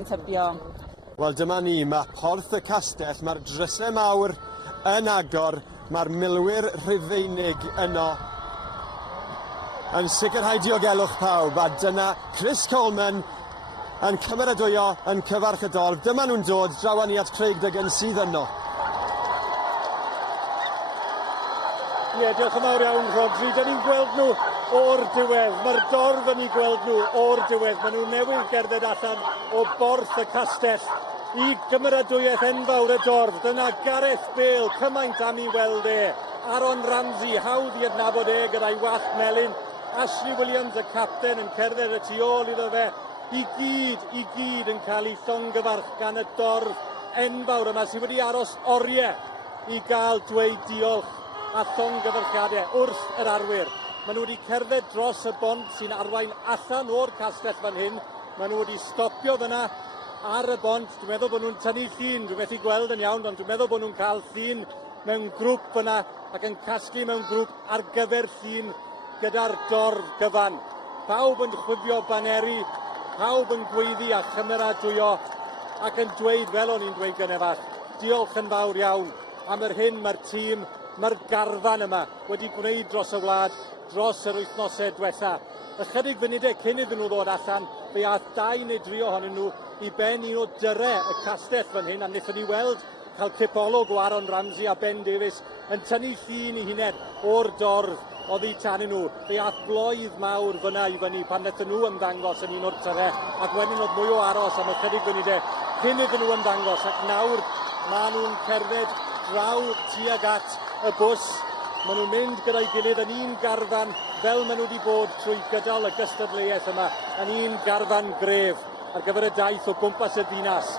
ni'n tybio. Wel, dyma ni, mae Porth y Castell, mae'r drysau mawr yn agor, mae'r milwyr Rhufeinig yno yn sicrhau diogelwch pawb, a dyna Chris Coleman yn cymeradwyo yn cyfarch y dorf. Dyma nhw'n dod draw ni at Craig Duggan sydd yno. Diolch yn fawr iawn, Rodri. Da ni'n gweld nhw o'r diwedd. Mae'r dorf yn ei gweld nhw o'r diwedd. Maen nhw newydd gerdded allan o Borth y Castell i gymeradwyaeth enfawr y dorf. Dyna Gareth Bale, cymaint am ei weld e. Aaron Ramsey, hawdd i adnabod e gyda'i wallt melyn. Ashley Williams, y capten, yn cerdded y tu ôl iddo fe. I gyd yn cael ei llongyfarch gan y dorf enfawr yma sydd wedi aros oriau i gael dweud diolch a llongyfarchiadau wrth yr arwyr. Maen nhw wedi cerdded dros y bont sy'n arwain allan o'r castell fan hyn. Maen nhw wedi stopio fyna ar y bont. Dwi'n meddwl bod nhw'n tynnu llun. Dwi'n methu gweld yn iawn, ond dwi'n meddwl bod nhw'n cael llun mewn grŵp fyna ac yn casglu mewn grŵp ar gyfer llun gyda'r dorf gyfan. Pawb yn chwifio baneri, pawb yn gweiddi a chymeradwyo ac yn dweud fel o'n i'n dweud gynnefach. Diolch yn fawr iawn am yr hyn mae'r tîm, mae'r garfan yma wedi gwneud dros y wlad, dros yr wythnosau diwetha. Ychydig funudau cyn iddyn nhw ddod allan, fe aeth 2 neu 3 ohonyn nhw i ben un o dyrau y castell fan hyn, a wnaethon ni weld cael cipolwg o Aaron Ramsey a Ben Davies yn tynnu llun i hunain o'r dorf oddi tan nhw. Fe aeth bloedd mawr fyna i fyny pan wnaethon nhw ymddangos yn un o'r tyrau, ac wedyn oedd mwy o aros am ychydig funudau cyn iddyn nhw ymddangos, ac nawr maen nhw'n cerdded draw tuag at y bws. Maen nhw'n mynd gyda'i gilydd yn un garfan fel maen nhw wedi bod trwy gydol y gystadleuaeth yma, yn un garfan gref ar gyfer y daith o gwmpas y ddinas.